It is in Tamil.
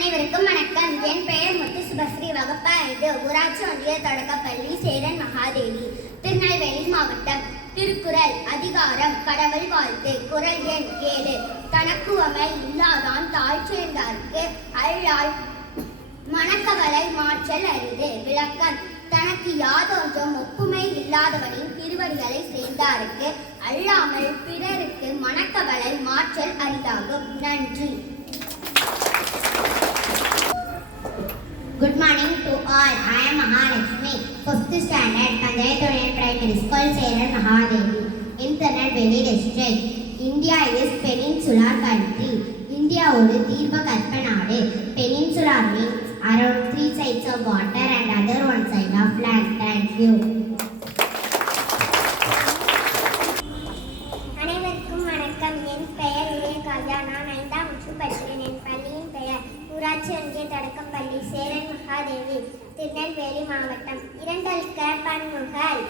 அனைவருக்கும் வணக்கம். என் பெயர் முத்து சுபஸ்ரீ. வகுப்பு 5, ஊராட்சி ஒன்றிய தொடக்கப்பள்ளி, சேரன் மகாதேவி, திருநெல்வேலி மாவட்டம். திருக்குறள். அதிகாரம் கடவுள் வாழ்த்து. குறள் எண் 7. தனக்குவமை இல்லாதான் தாழ் சேர்ந்தார்க்கு அல்லால் மனக்கவலை மாற்றல் அரிது. விளக்கம். தனக்கு யாதொன்றும் ஒப்புமை இல்லாதவனின் திருவடிகளை சேர்ந்தாருக்கு அல்லாமல் பிறருக்கு மனக்கவலை மாற்றல் அரிதாகும். நன்றி. Good morning to all. I am Mahalakshmi, 5th standard, Panchayat Union Primary School, Seran Mahadevi, in Tirunelveli district. India is peninsular country. India ஒரு தீர்க்க கற்ப நாடு. Peninsular means around 3 sides of water and other 1 side of land. Thank you. அனைவருக்கும் வணக்கம். என் பெயர் விவேகாஜா. நான் 5ஆம் வகுப்பு படிக்கிறேன். என் பள்ளியின் பெயர் ஊராட்சி ஒன்றிய தொடக்கப்பள்ளி, சேரன் மகாதேவி, திருநெல்வேலி மாவட்டம். இரண்டல்க பன்முகல்